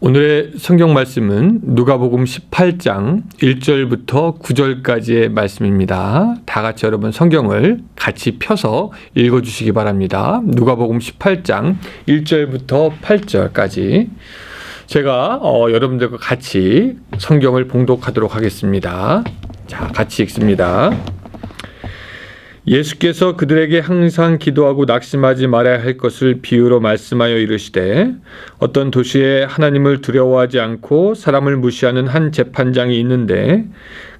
오늘의 성경 말씀은 누가복음 18장 1절부터 9절까지의 말씀입니다. 다 같이 여러분 성경을 같이 펴서 읽어주시기 바랍니다. 누가복음 18장 1절부터 8절까지 제가 여러분들과 같이 성경을 봉독하도록 하겠습니다. 자, 같이 읽습니다. 예수께서 그들에게 항상 기도하고 낙심하지 말아야 할 것을 비유로 말씀하여 이르시되 어떤 도시에 하나님을 두려워하지 않고 사람을 무시하는 한 재판장이 있는데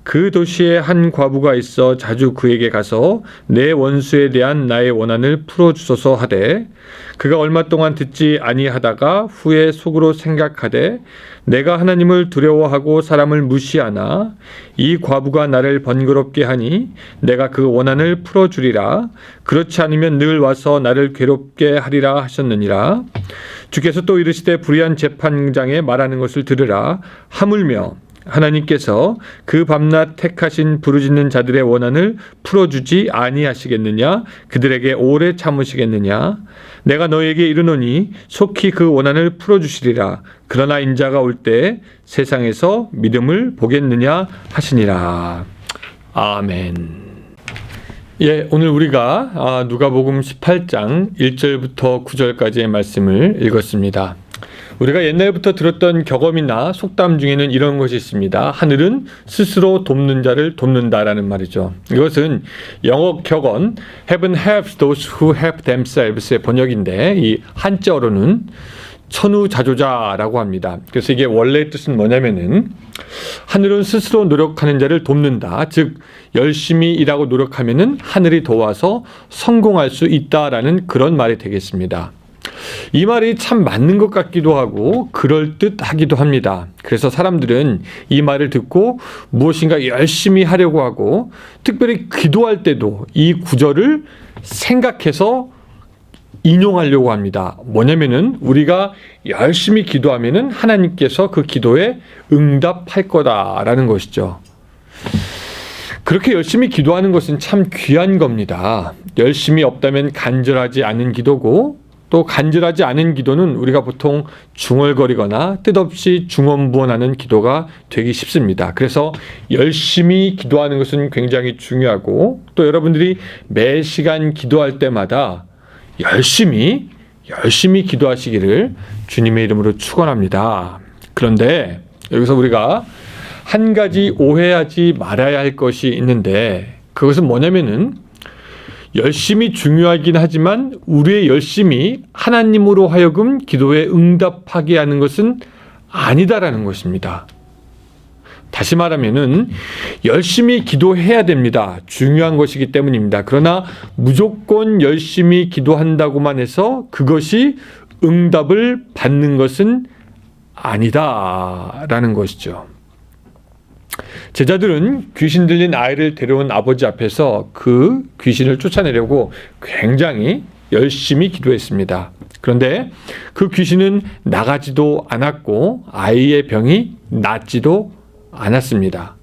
그 도시에 한 과부가 있어 자주 그에게 가서 내 원수에 대한 나의 원한을 풀어주소서 하되 그가 얼마 동안 듣지 아니하다가 후에 속으로 생각하되 내가 하나님을 두려워하고 사람을 무시하나 이 과부가 나를 번거롭게 하니 내가 그 원한을 풀어주리라. 그렇지 않으면 늘 와서 나를 괴롭게 하리라 하셨느니라. 주께서 또 이르시되 불의한 재판장의 말하는 것을 들으라. 하물며 하나님께서 그 밤낮 택하신 부르짖는 자들의 원한을 풀어주지 아니하시겠느냐? 그들에게 오래 참으시겠느냐? 내가 너에게 이르노니 속히 그 원한을 풀어주시리라. 그러나 인자가 올 때 세상에서 믿음을 보겠느냐 하시니라. 아멘. 예, 오늘 우리가 누가복음 18장 1절부터 9절까지의 말씀을 읽었습니다. 우리가 옛날부터 들었던 격언이나 속담 중에는 이런 것이 있습니다. 하늘은 스스로 돕는 자를 돕는다라는 말이죠. 이것은 영어 격언 Heaven helps those who help themselves의 번역인데 이 한자어로는 천우자조자라고 합니다. 그래서 이게 원래 뜻은 뭐냐면은 하늘은 스스로 노력하는 자를 돕는다. 즉 열심히 일하고 노력하면은 하늘이 도와서 성공할 수 있다라는 그런 말이 되겠습니다. 이 말이 참 맞는 것 같기도 하고 그럴듯하기도 합니다. 그래서 사람들은 이 말을 듣고 무엇인가 열심히 하려고 하고 특별히 기도할 때도 이 구절을 생각해서 인용하려고 합니다. 뭐냐면은 우리가 열심히 기도하면은 하나님께서 그 기도에 응답할 거다라는 것이죠. 그렇게 열심히 기도하는 것은 참 귀한 겁니다. 열심이 없다면 간절하지 않은 기도고 또 간절하지 않은 기도는 우리가 보통 중얼거리거나 뜻없이 중언부언하는 기도가 되기 쉽습니다. 그래서 열심히 기도하는 것은 굉장히 중요하고 또 여러분들이 매 시간 기도할 때마다 열심히 기도하시기를 주님의 이름으로 축원합니다. 그런데 여기서 우리가 한 가지 오해하지 말아야 할 것이 있는데, 그것은 뭐냐면은 열심히 중요하긴 하지만 우리의 열심이 하나님으로 하여금 기도에 응답하게 하는 것은 아니다라는 것입니다. 다시 말하면은 열심히 기도해야 됩니다. 중요한 것이기 때문입니다. 그러나 무조건 열심히 기도한다고만 해서 그것이 응답을 받는 것은 아니다라는 것이죠. 제자들은 귀신 들린 아이를 데려온 아버지 앞에서 그 귀신을 쫓아내려고 굉장히 열심히 기도했습니다. 그런데 그 귀신은 나가지도 않았고 아이의 병이 낫지도 않았습니다.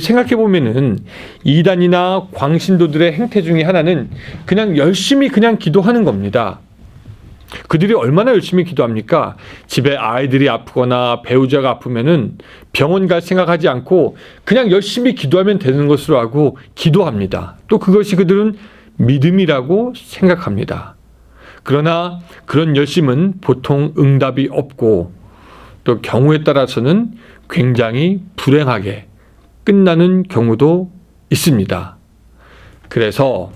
생각해 보면은 이단이나 광신도들의 행태 중에 하나는 그냥 열심히 그냥 기도하는 겁니다. 그들이 얼마나 열심히 기도합니까? 집에 아이들이 아프거나 배우자가 아프면은 병원 갈 생각하지 않고 그냥 열심히 기도하면 되는 것으로 하고 기도합니다. 또 그것이 그들은 믿음이라고 생각합니다. 그러나 그런 열심은 보통 응답이 없고 또 경우에 따라서는 굉장히 불행하게 끝나는 경우도 있습니다. 그래서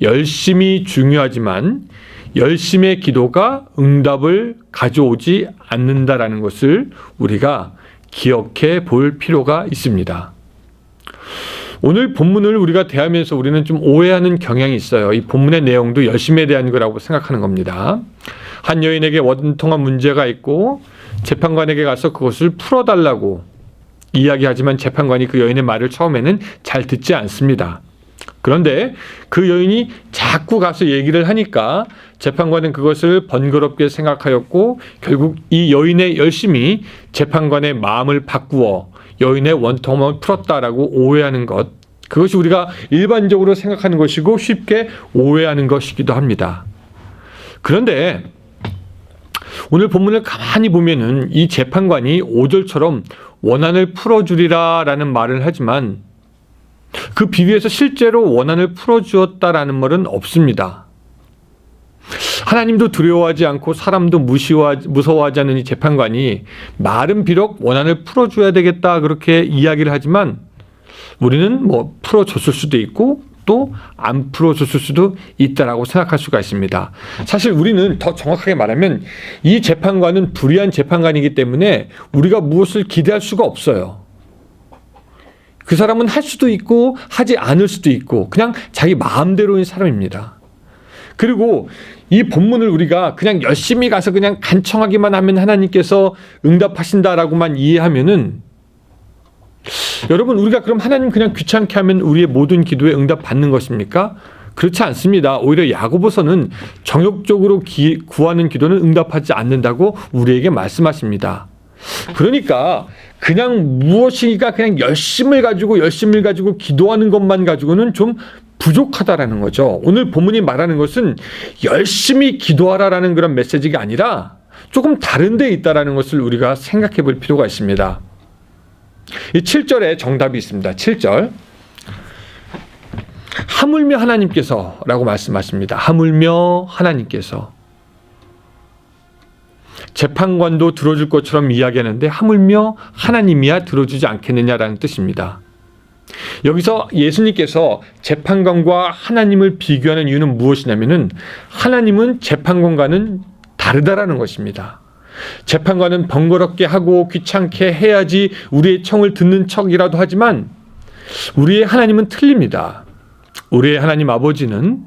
열심히 중요하지만 열심의 기도가 응답을 가져오지 않는다라는 것을 우리가 기억해 볼 필요가 있습니다. 오늘 본문을 우리가 대하면서 우리는 좀 오해하는 경향이 있어요. 이 본문의 내용도 열심에 대한 거라고 생각하는 겁니다. 한 여인에게 원통한 문제가 있고 재판관에게 가서 그것을 풀어달라고 이야기하지만 재판관이 그 여인의 말을 처음에는 잘 듣지 않습니다. 그런데 그 여인이 자꾸 가서 얘기를 하니까 재판관은 그것을 번거롭게 생각하였고 결국 이 여인의 열심히 재판관의 마음을 바꾸어 여인의 원통함을 풀었다라고 오해하는 것, 그것이 우리가 일반적으로 생각하는 것이고 쉽게 오해하는 것이기도 합니다. 그런데 오늘 본문을 가만히 보면은 이 재판관이 5절처럼 원한을 풀어주리라 라는 말을 하지만 그 비유에서 실제로 원한을 풀어주었다라는 말은 없습니다. 하나님도 두려워하지 않고 사람도 무서워하지 않는 이 재판관이 말은 비록 원한을 풀어줘야 되겠다 그렇게 이야기를 하지만 우리는 뭐 풀어줬을 수도 있고 또 안 풀어줬을 수도 있다라고 생각할 수가 있습니다. 사실 우리는 더 정확하게 말하면 이 재판관은 불의한 재판관이기 때문에 우리가 무엇을 기대할 수가 없어요. 그 사람은 할 수도 있고 하지 않을 수도 있고 그냥 자기 마음대로인 사람입니다. 그리고 이 본문을 우리가 그냥 열심히 가서 그냥 간청하기만 하면 하나님께서 응답하신다라고만 이해하면은 여러분, 우리가 그럼 하나님 그냥 귀찮게 하면 우리의 모든 기도에 응답 받는 것입니까? 그렇지 않습니다. 오히려 야고보서는 정욕적으로 구하는 기도는 응답하지 않는다고 우리에게 말씀하십니다. 그러니까 그냥 무엇인가 그냥 열심을 가지고 기도하는 것만 가지고는 좀 부족하다라는 거죠. 오늘 본문이 말하는 것은 열심히 기도하라라는 그런 메시지가 아니라 조금 다른 데 있다라는 것을 우리가 생각해 볼 필요가 있습니다. 이 7절에 정답이 있습니다. 7절. 하물며 하나님께서 라고 말씀하십니다. 하물며 하나님께서. 재판관도 들어줄 것처럼 이야기하는데 하물며 하나님이야 들어주지 않겠느냐라는 뜻입니다. 여기서 예수님께서 재판관과 하나님을 비교하는 이유는 무엇이냐면은 하나님은 재판관과는 다르다라는 것입니다. 재판관은 번거롭게 하고 귀찮게 해야지 우리의 청을 듣는 척이라도 하지만 우리의 하나님은 틀립니다. 우리의 하나님 아버지는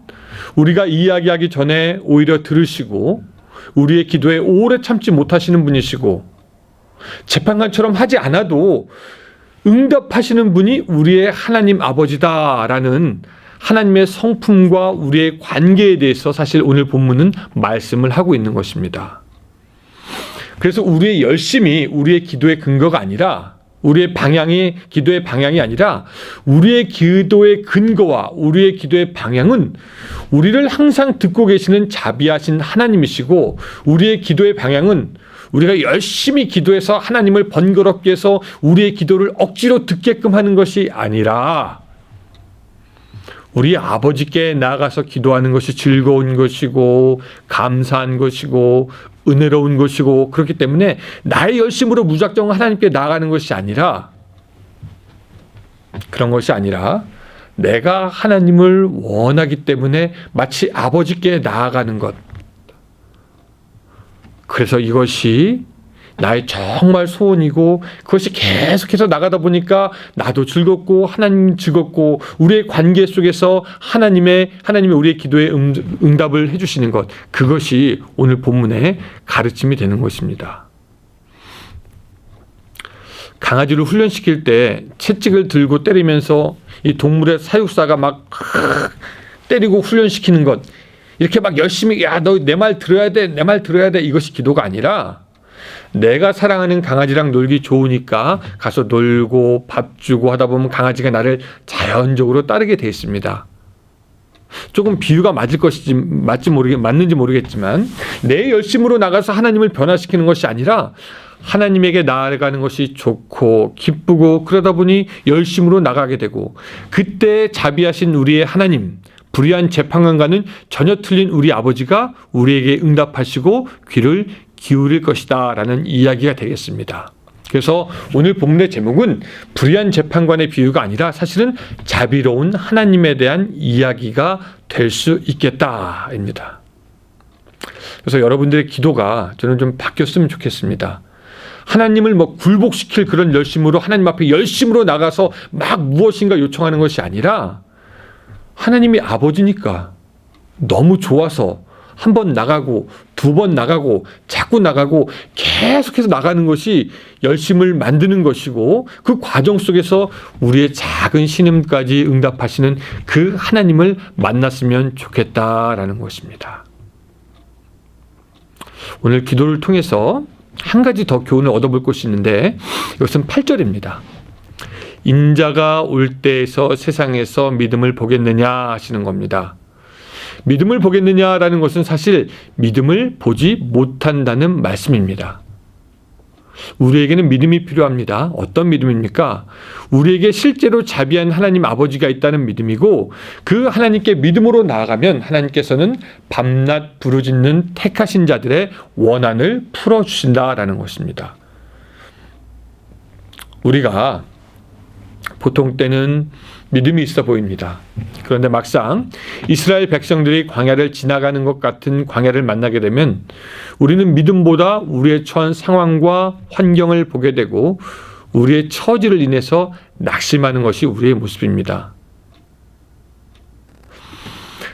우리가 이야기하기 전에 오히려 들으시고 우리의 기도에 오래 참지 못하시는 분이시고 재판관처럼 하지 않아도 응답하시는 분이 우리의 하나님 아버지다라는 하나님의 성품과 우리의 관계에 대해서 사실 오늘 본문은 말씀을 하고 있는 것입니다. 그래서 우리의 열심이 우리의 기도의 근거가 아니라 우리의 기도의 방향이 아니라 우리의 기도의 근거와 우리의 기도의 방향은 우리를 항상 듣고 계시는 자비하신 하나님이시고 우리의 기도의 방향은 우리가 열심히 기도해서 하나님을 번거롭게 해서 우리의 기도를 억지로 듣게끔 하는 것이 아니라 우리 아버지께 나아가서 기도하는 것이 즐거운 것이고 감사한 것이고 은혜로운 것이고, 그렇기 때문에 나의 열심으로 무작정 하나님께 나아가는 것이 아니라, 그런 것이 아니라 내가 하나님을 원하기 때문에 마치 아버지께 나아가는 것. 그래서 이것이 나의 정말 소원이고, 그것이 계속해서 나가다 보니까 나도 즐겁고 하나님 즐겁고, 우리의 관계 속에서 하나님의 우리의 기도에 응답을 해주시는 것, 그것이 오늘 본문의 가르침이 되는 것입니다. 강아지를 훈련시킬 때 채찍을 들고 때리면서 이 동물의 사육사가 막 때리고 훈련시키는 것, 이렇게 막 열심히 야 너 내 말 들어야 돼, 내 말 들어야 돼, 이것이 기도가 아니라, 내가 사랑하는 강아지랑 놀기 좋으니까 가서 놀고 밥 주고 하다 보면 강아지가 나를 자연적으로 따르게 돼 있습니다. 조금 비유가 맞는지 모르겠지만, 내 열심으로 나가서 하나님을 변화시키는 것이 아니라 하나님에게 나아가는 것이 좋고 기쁘고, 그러다 보니 열심으로 나가게 되고, 그때 자비하신 우리의 하나님, 불의한 재판관과는 전혀 틀린 우리 아버지가 우리에게 응답하시고 귀를 기울일 것이다 라는 이야기가 되겠습니다. 그래서 오늘 본문의 제목은 불의한 재판관의 비유가 아니라 사실은 자비로운 하나님에 대한 이야기가 될 수 있겠다입니다. 그래서 여러분들의 기도가 저는 좀 바뀌었으면 좋겠습니다. 하나님을 굴복시킬 그런 열심으로 하나님 앞에 열심으로 나가서 막 무엇인가 요청하는 것이 아니라, 하나님이 아버지니까 너무 좋아서 한 번 나가고 두 번 나가고 자꾸 나가고 계속해서 나가는 것이 열심을 만드는 것이고, 그 과정 속에서 우리의 작은 신음까지 응답하시는 그 하나님을 만났으면 좋겠다라는 것입니다. 오늘 기도를 통해서 한 가지 더 교훈을 얻어볼 것이 있는데, 이것은 8절입니다. 인자가 올 때에서 세상에서 믿음을 보겠느냐 하시는 겁니다. 믿음을 보겠느냐라는 것은 사실 믿음을 보지 못한다는 말씀입니다. 우리에게는 믿음이 필요합니다. 어떤 믿음입니까? 우리에게 실제로 자비한 하나님 아버지가 있다는 믿음이고, 그 하나님께 믿음으로 나아가면 하나님께서는 밤낮 부르짖는 택하신 자들의 원한을 풀어주신다라는 것입니다. 우리가 보통 때는 믿음이 있어 보입니다. 그런데 막상 이스라엘 백성들이 광야를 지나가는 것 같은 광야를 만나게 되면 우리는 믿음보다 우리의 처한 상황과 환경을 보게 되고, 우리의 처지를 인해서 낙심하는 것이 우리의 모습입니다.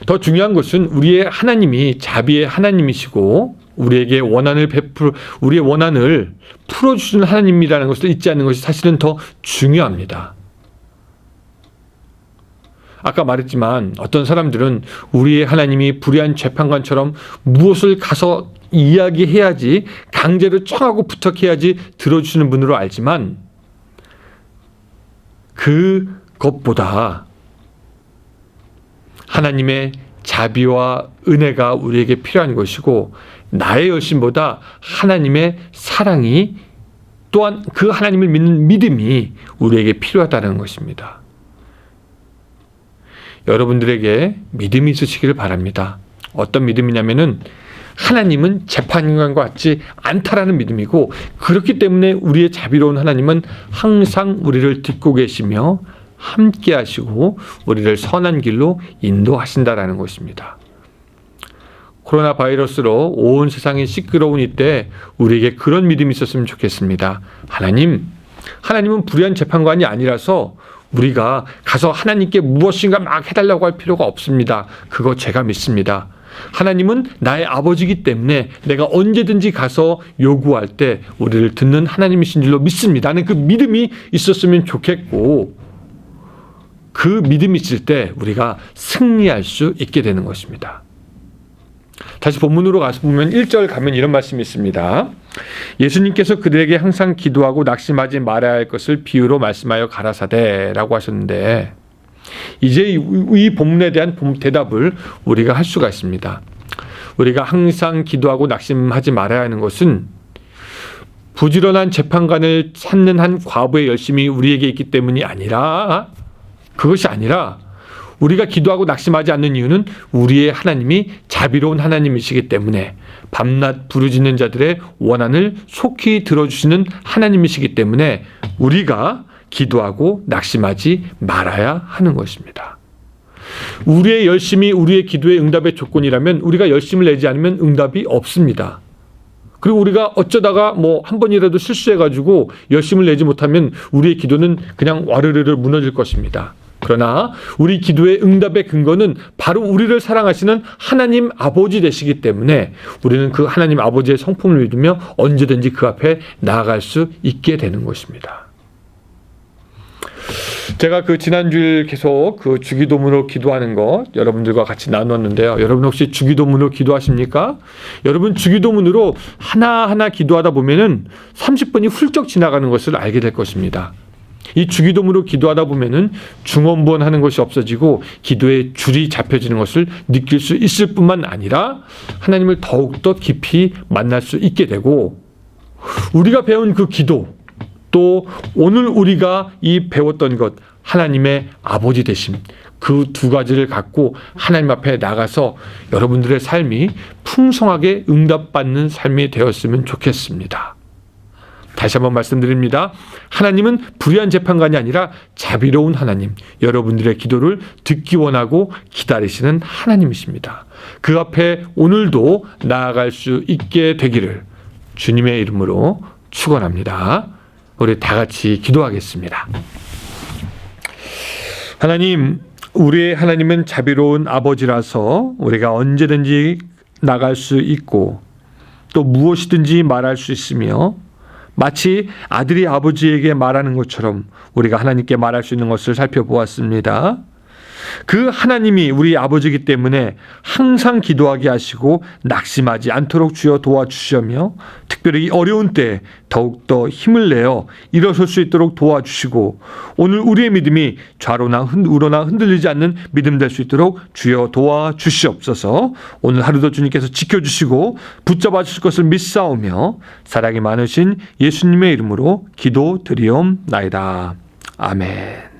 더 중요한 것은 우리의 하나님이 자비의 하나님이시고 우리에게 우리의 원한을 풀어주시는 하나님이라는 것을 잊지 않는 것이 사실은 더 중요합니다. 아까 말했지만 어떤 사람들은 우리의 하나님이 불의한 재판관처럼 무엇을 가서 이야기해야지, 강제로 청하고 부탁해야지 들어주시는 분으로 알지만, 그것보다 하나님의 자비와 은혜가 우리에게 필요한 것이고, 나의 열심보다 하나님의 사랑이, 또한 그 하나님을 믿는 믿음이 우리에게 필요하다는 것입니다. 여러분들에게 믿음이 있으시기를 바랍니다. 어떤 믿음이냐면은 하나님은 재판관과 같지 않다라는 믿음이고, 그렇기 때문에 우리의 자비로운 하나님은 항상 우리를 듣고 계시며 함께 하시고 우리를 선한 길로 인도하신다라는 것입니다. 코로나 바이러스로 온 세상이 시끄러운 이때 우리에게 그런 믿음이 있었으면 좋겠습니다. 하나님은 불의한 재판관이 아니라서 우리가 가서 하나님께 무엇인가 막 해달라고 할 필요가 없습니다. 그거 제가 믿습니다. 하나님은 나의 아버지이기 때문에 내가 언제든지 가서 요구할 때 우리를 듣는 하나님이신 줄로 믿습니다. 나는 그 믿음이 있었으면 좋겠고, 그 믿음이 있을 때 우리가 승리할 수 있게 되는 것입니다. 다시 본문으로 가서 보면 1절 가면 이런 말씀이 있습니다. 예수님께서 그들에게 항상 기도하고 낙심하지 말아야 할 것을 비유로 말씀하여 가라사대라고 하셨는데, 이제 이 본문에 대한 대답을 우리가 할 수가 있습니다. 우리가 항상 기도하고 낙심하지 말아야 하는 것은 부지런한 재판관을 찾는 한 과부의 열심이 우리에게 있기 때문이 아니라, 그것이 아니라 우리가 기도하고 낙심하지 않는 이유는 우리의 하나님이 자비로운 하나님이시기 때문에, 밤낮 부르짖는 자들의 원한을 속히 들어주시는 하나님이시기 때문에 우리가 기도하고 낙심하지 말아야 하는 것입니다. 우리의 열심이 우리의 기도의 응답의 조건이라면 우리가 열심을 내지 않으면 응답이 없습니다. 그리고 우리가 어쩌다가 한 번이라도 실수해가지고 열심을 내지 못하면 우리의 기도는 그냥 와르르르 무너질 것입니다. 그러나 우리 기도의 응답의 근거는 바로 우리를 사랑하시는 하나님 아버지 되시기 때문에 우리는 그 하나님 아버지의 성품을 믿으며 언제든지 그 앞에 나아갈 수 있게 되는 것입니다. 제가 지난주일 계속 주기도문으로 기도하는 것 여러분들과 같이 나눴는데요. 여러분 혹시 주기도문으로 기도하십니까? 여러분 주기도문으로 하나하나 기도하다 보면은 30분이 훌쩍 지나가는 것을 알게 될 것입니다. 이 주기도문으로 기도하다 보면은 중언부언하는 것이 없어지고 기도의 줄이 잡혀지는 것을 느낄 수 있을 뿐만 아니라 하나님을 더욱더 깊이 만날 수 있게 되고, 우리가 배운 그 기도, 또 오늘 우리가 이 배웠던 것, 하나님의 아버지 되심, 그 두 가지를 갖고 하나님 앞에 나가서 여러분들의 삶이 풍성하게 응답받는 삶이 되었으면 좋겠습니다. 다시 한번 말씀드립니다. 하나님은 불의한 재판관이 아니라 자비로운 하나님, 여러분들의 기도를 듣기 원하고 기다리시는 하나님이십니다. 그 앞에 오늘도 나아갈 수 있게 되기를 주님의 이름으로 축원합니다. 우리 다 같이 기도하겠습니다. 하나님, 우리의 하나님은 자비로운 아버지라서 우리가 언제든지 나갈 수 있고 또 무엇이든지 말할 수 있으며, 마치 아들이 아버지에게 말하는 것처럼 우리가 하나님께 말할 수 있는 것을 살펴보았습니다. 그 하나님이 우리 아버지이기 때문에 항상 기도하게 하시고 낙심하지 않도록 주여 도와주시며, 특별히 어려운 때 더욱더 힘을 내어 일어설 수 있도록 도와주시고, 오늘 우리의 믿음이 좌로나 우로나 흔들리지 않는 믿음 될 수 있도록 주여 도와주시옵소서. 오늘 하루도 주님께서 지켜주시고 붙잡아 주실 것을 믿사오며 사랑이 많으신 예수님의 이름으로 기도드리옵나이다. 아멘.